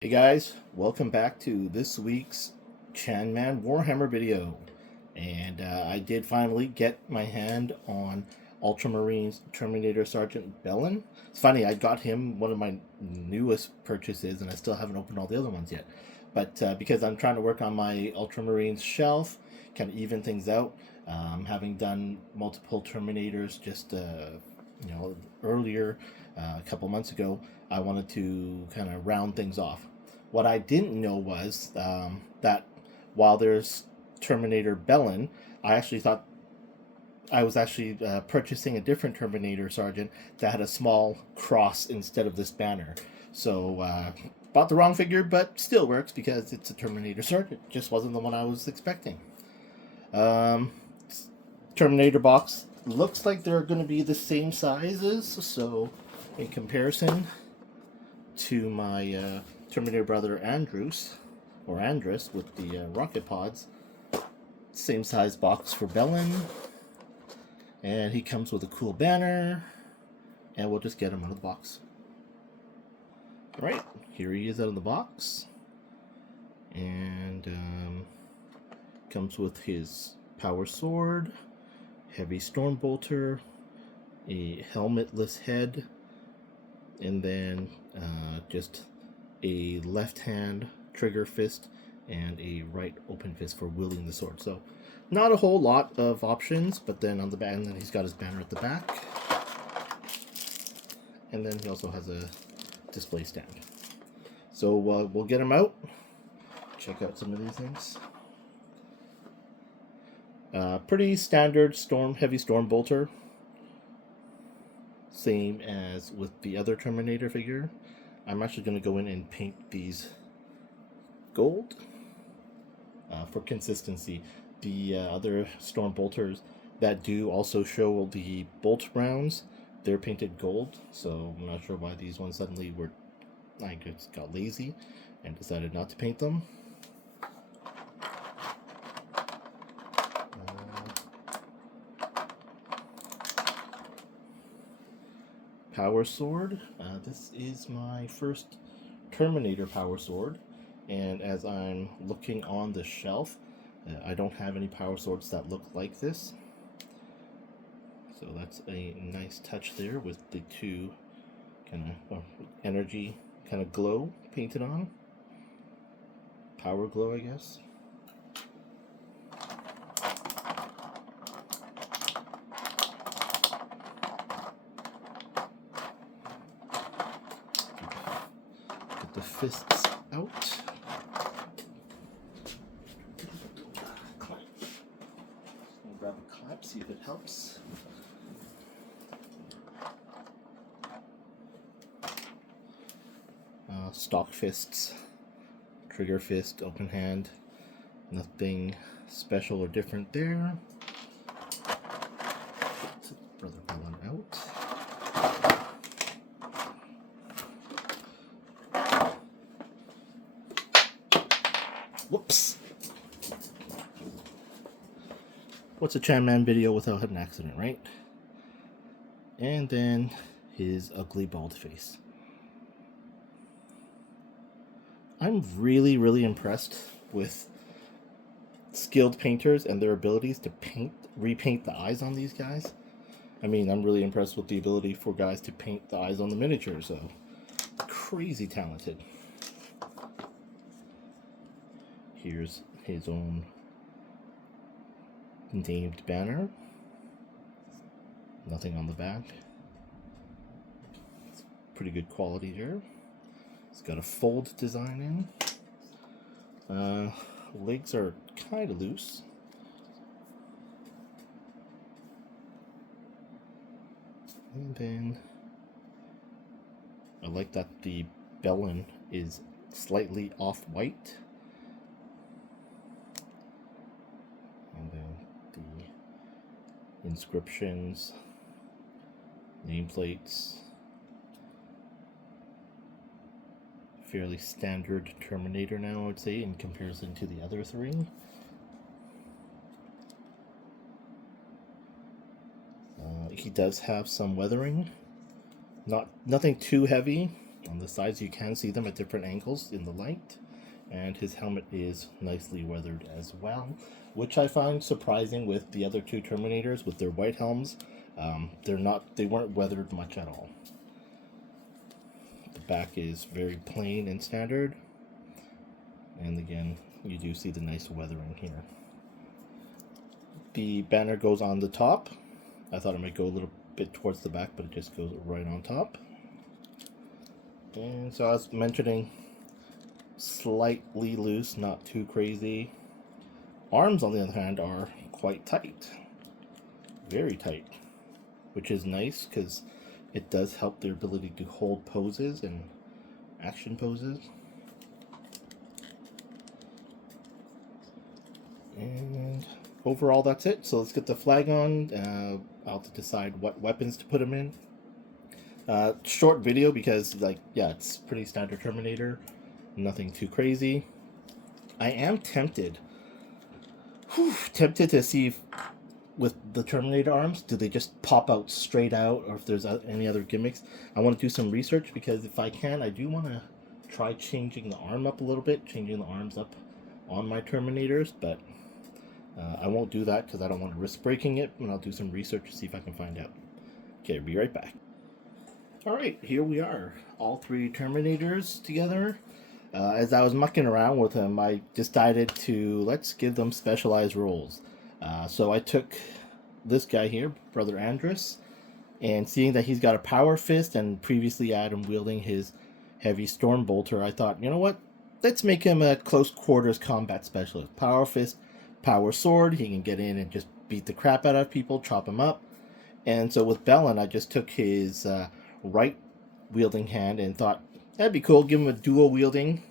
Hey guys, welcome back to this week's Chanman Warhammer video. And I did finally get my hand on Ultramarines Terminator Sergeant Bellan. It's funny, I got him one of my newest purchases and I still haven't opened all the other ones yet. But because I'm trying to work on my Ultramarines shelf, kind of even things out, having done multiple Terminators just earlier, a couple months ago, I wanted to kind of round things off. What I didn't know was that while there's Terminator Bellan, I actually thought I was actually purchasing a different Terminator Sergeant that had a small cross instead of this banner. So bought the wrong figure, but still works because it's a Terminator Sergeant. Just wasn't the one I was expecting. Um, Terminator box looks like they're going to be the same sizes, so in comparison to my Terminator brother Andrews with the rocket pods, same size box for Bellan, and he comes with a cool banner, and we'll just get him out of the box. Alright, here he is out of the box, and comes with his power sword, heavy storm bolter, a helmetless head, and then just a left hand trigger fist and a right open fist for wielding the sword. So not a whole lot of options, but then on the back, and then he's got his banner at the back, and then he also has a display stand. So we'll get him out, check out some of these things. Pretty standard heavy storm bolter, same as with the other Terminator figure. I'm actually going to go in and paint these gold for consistency. The other storm bolters that do also show the bolt rounds, they're painted gold, so I'm not sure why these ones suddenly were, I just got lazy and decided not to paint them. Power sword. This is my first Terminator power sword, and as I'm looking on the shelf, I don't have any power swords that look like this. So that's a nice touch there with the two kind of energy kind of glow painted on. Power glow, I guess. Get the fists out. I'll grab a clap, see if it helps. Stock fists, trigger fist, open hand, nothing special or different there. Get Brother Bellan out. Whoops. What's a Chanman video without an accident, right? And then his ugly bald face. I'm really impressed with skilled painters and their abilities to repaint the eyes on these guys. I mean, I'm really impressed with the ability for guys to paint the eyes on the miniature, so crazy talented. Here's his own named banner. Nothing on the back. It's pretty good quality here. It's got a fold design in. Legs are kind of loose. And then I like that the Bellan is slightly off-white. And then the inscriptions, nameplates. Fairly standard Terminator now, I would say, in comparison to the other three. He does have some weathering, nothing too heavy. On the sides you can see them at different angles in the light, and his helmet is nicely weathered as well, which I find surprising with the other two Terminators with their white helms. They weren't weathered much at all. The back is very plain and standard, and again you do see the nice weathering here. The banner goes on the top. I thought it might go a little bit towards the back, but it just goes right on top. And so I was mentioning, slightly loose, not too crazy. Arms, on the other hand, are quite tight. Very tight. Which is nice because it does help their ability to hold poses and action poses. And overall, that's it. So let's get the flag on. I'll have to decide what weapons to put them in. Short video because, like, yeah, it's pretty standard Terminator. Nothing too crazy. I am tempted to see if, with the Terminator arms, do they just pop out straight out, or if there's any other gimmicks. I want to do some research, because if I can, I do want to try changing the arm up a little bit, changing the arms up on my Terminators, but I won't do that because I don't want to risk breaking it, and I'll do some research to see if I can find out. Okay, I'll be right back. Alright, here we are. All three Terminators together. As I was mucking around with them, I decided to, let's give them specialized roles. So I took this guy here, Brother Andrus, and seeing that he's got a power fist, and previously I had him wielding his heavy storm bolter, I thought, you know what? Let's make him a close quarters combat specialist. Power fist, power sword, he can get in and just beat the crap out of people, chop them up. And so with Bellan, I just took his right wielding hand and thought, that'd be cool, give him a dual wielding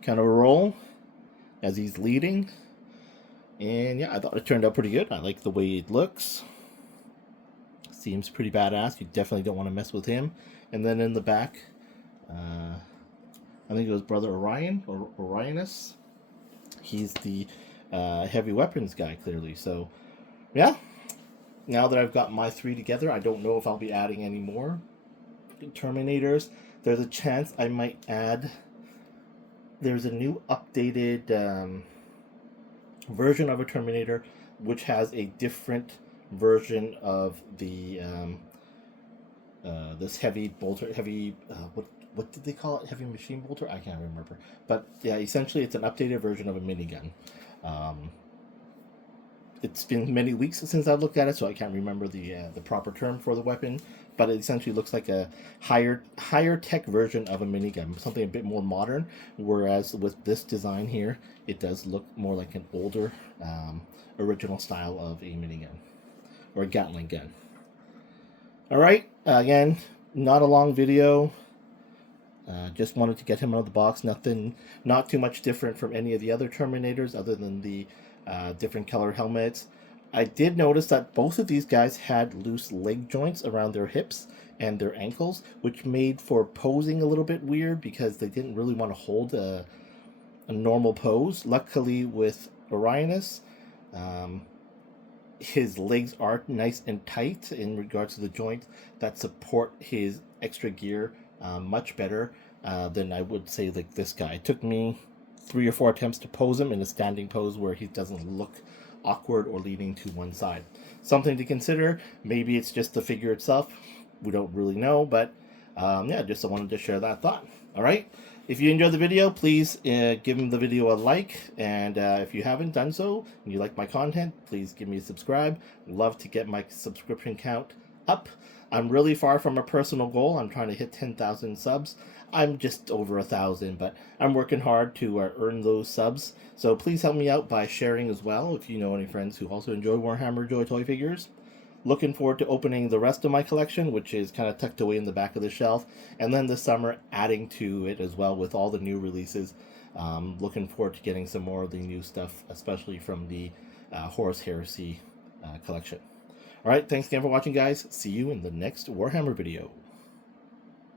kind of role as he's leading. And yeah, I thought it turned out pretty good. I like the way it looks. Seems pretty badass. You definitely don't want to mess with him. And then in the back, I think it was Brother Orion, or Orionus. He's the heavy weapons guy, clearly. So yeah, now that I've got my three together, I don't know if I'll be adding any more Terminators. There's a chance I might add, there's a new updated version of a Terminator which has a different version of the this heavy bolter, what did they call it? Heavy machine bolter? I can't remember. But yeah, essentially it's an updated version of a minigun. It's been many weeks since I've looked at it, so I can't remember the proper term for the weapon. But it essentially looks like a higher tech version of a minigun, something a bit more modern. Whereas with this design here, it does look more like an older, original style of a minigun or a Gatling gun. All right, again, not a long video. Just wanted to get him out of the box. Not too much different from any of the other Terminators, other than the different color helmets. I did notice that both of these guys had loose leg joints around their hips and their ankles, which made for posing a little bit weird because they didn't really want to hold a normal pose. Luckily with Orionus, his legs are nice and tight in regards to the joints that support his extra gear much better than I would say like this guy. It took me 3 or 4 attempts to pose him in a standing pose where he doesn't look awkward or leaning to one side. Something to consider. Maybe it's just the figure itself. We don't really know, but yeah, just I wanted to share that thought. All right. If you enjoyed the video, please give the video a like, and if you haven't done so and you like my content, please give me a subscribe. Love to get my subscription count up. I'm really far from a personal goal. I'm trying to hit 10,000 subs. I'm just over 1,000, but I'm working hard to earn those subs. So please help me out by sharing as well if you know any friends who also enjoy Warhammer Joy Toy figures. Looking forward to opening the rest of my collection, which is kind of tucked away in the back of the shelf. And then this summer, adding to it as well with all the new releases. Looking forward to getting some more of the new stuff, especially from the Horus Heresy collection. Alright, thanks again for watching, guys. See you in the next Warhammer video.